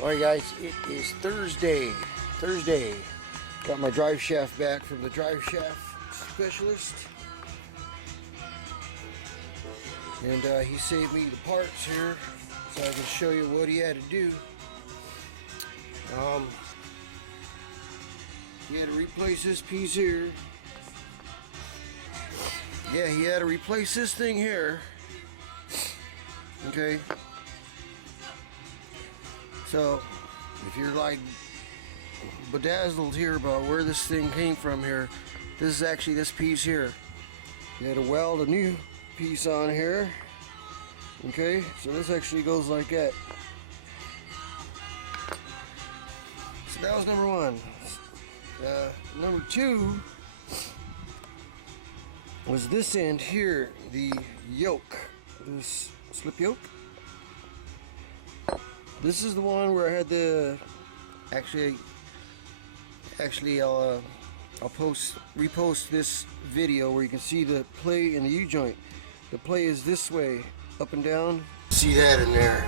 Alright guys, it is Thursday. Got my drive shaft back from the drive shaft specialist. And he saved me the parts here so I can show you what he had to do. He had to replace this piece here. Yeah, he had to replace this thing here. Okay. So, if you're like bedazzled here about where this thing came from here, this is actually this piece here. You had to weld a new piece on here. Okay, so this actually goes like that. So that was number one. Number two was this end here, the yoke, this slip yoke. This is the one where I had the actually I'll repost this video where you can see the play in the U-joint. The play is this way, up and down. See that in there?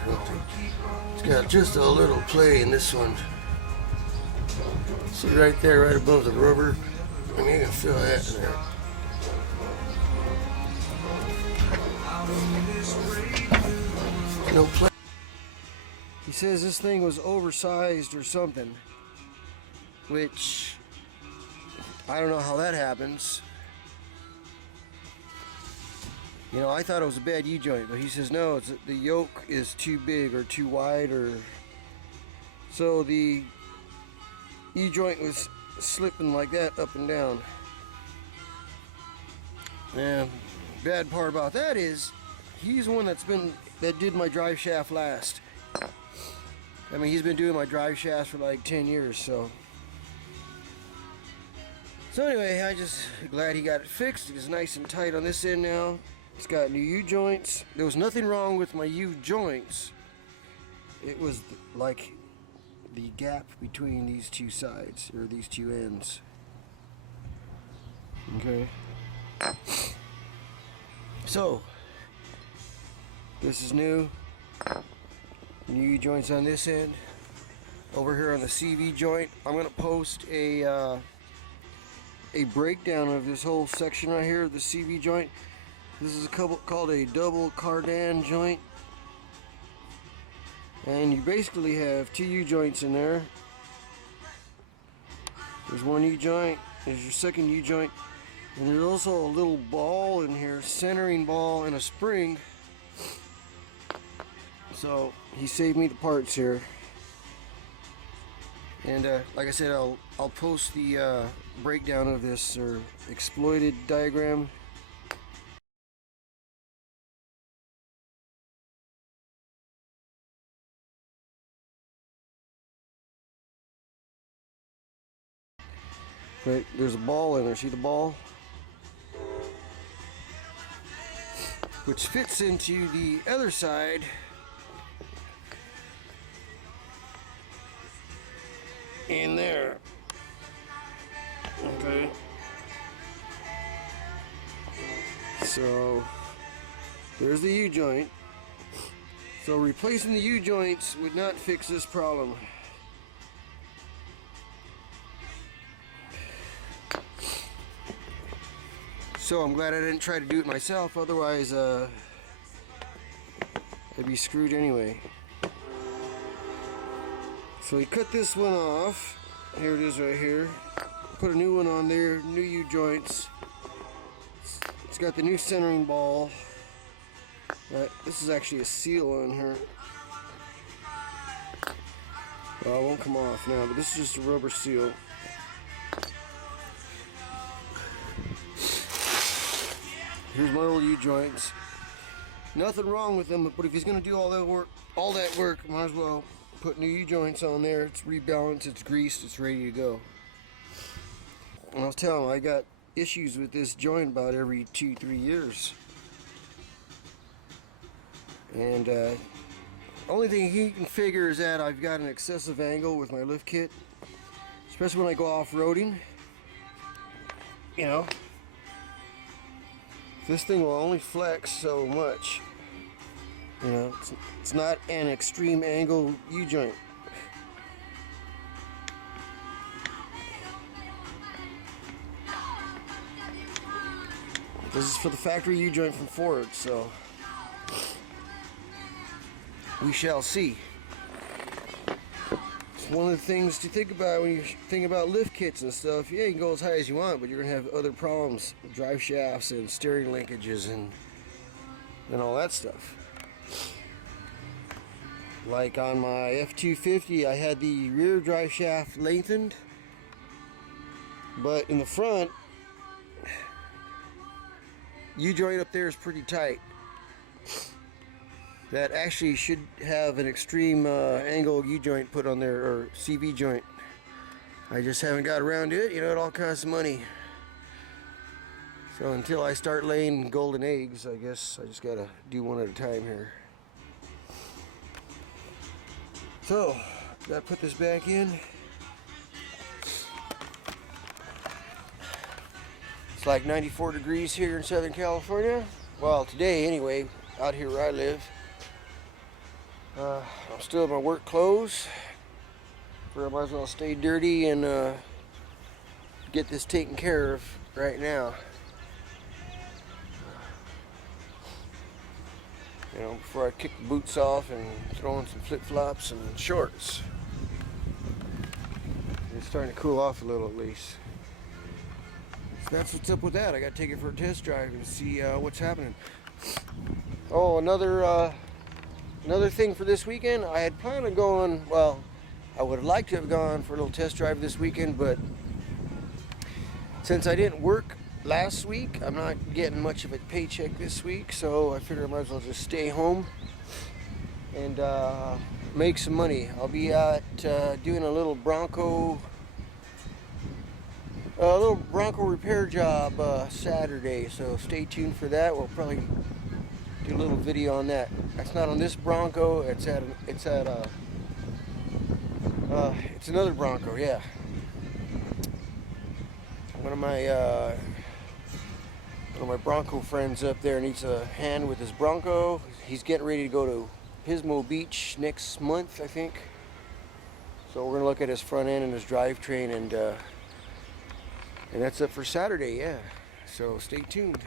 It's got just a little play in this one. See right there, right above the rubber? I mean, you can feel that in there. No play. He says this thing was oversized or something, which I don't know how that happens. You know, I thought it was a bad U-joint, but he says no, it's the yoke is too big or too wide, or so the U-joint was slipping like that up and down. And bad part about that is he's the one that did my drive shaft last. I mean, he's been doing my drive shafts for like 10 years, so anyway, I just glad he got it fixed. It's nice and tight on this end now. It's got new U-joints. There was nothing wrong with my U-joints. It was like the gap between these two sides, or these two ends. Okay. So, this is new. New U-joints on this end. Over here on the CV joint, I'm going to post a breakdown of this whole section right here, the CV joint. This is called a double cardan joint. And you basically have two U-joints in there. There's one U-joint, there's your second U-joint, and there's also a little ball in here, centering ball and a spring. So he saved me the parts here. And like I said, I'll post the breakdown of this, or exploited diagram. But there's a ball in there. See the ball? Which fits into the other side. In there. Okay. So there's the U-joint. So replacing the U-joints would not fix this problem. So I'm glad I didn't try to do it myself, otherwise I'd be screwed anyway. So we cut this one off. Here it is right here. Put a new one on there, new U-joints. It's got the new centering ball. This is actually a seal on here. Well, it won't come off now, but this is just a rubber seal. Here's my old U-joints. Nothing wrong with them, but if he's going to do all that work, might as well put new U-joints on there. It's rebalanced, it's greased, it's ready to go. And I was telling him I got issues with this joint about every 2-3 years. And only thing he can figure is that I've got an excessive angle with my lift kit, especially when I go off-roading. You know, this thing will only flex so much. You know, it's not an extreme angle U-joint. This is for the factory U-joint from Ford, so we shall see. It's one of the things to think about when you think about lift kits and stuff. Yeah, you can go as high as you want, but you're going to have other problems, drive shafts and steering linkages and all that stuff. Like on my F-250, I had the rear drive shaft lengthened, but in the front, U-joint up there is pretty tight. That actually should have an extreme angle U-joint put on there, or CV joint. I just haven't got around to it. You know, it all costs money. So until I start laying golden eggs, I guess I just gotta do one at a time here. So, gotta put this back in. It's like 94 degrees here in Southern California. Well, today anyway, out here where I live. I'm still in my work clothes. I might as well stay dirty and get this taken care of right now. You know, before I kick the boots off and throw on some flip-flops and shorts. It's starting to cool off a little at least. So that's what's up with that. I gotta take it for a test drive and see what's happening. Oh, another thing for this weekend. I had planned on going, well, I would have liked to have gone for a little test drive this weekend, but since I didn't work last week, I'm not getting much of a paycheck this week, so I figured I might as well just stay home and make some money. I'll be out doing a little Bronco repair job Saturday, so stay tuned for that. We'll probably do a little video on that. That's not on this Bronco. It's another Bronco. Yeah. One of my Bronco friends up there needs a hand with his Bronco. He's getting ready to go to Pismo Beach next month, I think. So we're gonna look at his front end and his drivetrain, and that's up for Saturday. Yeah. So stay tuned.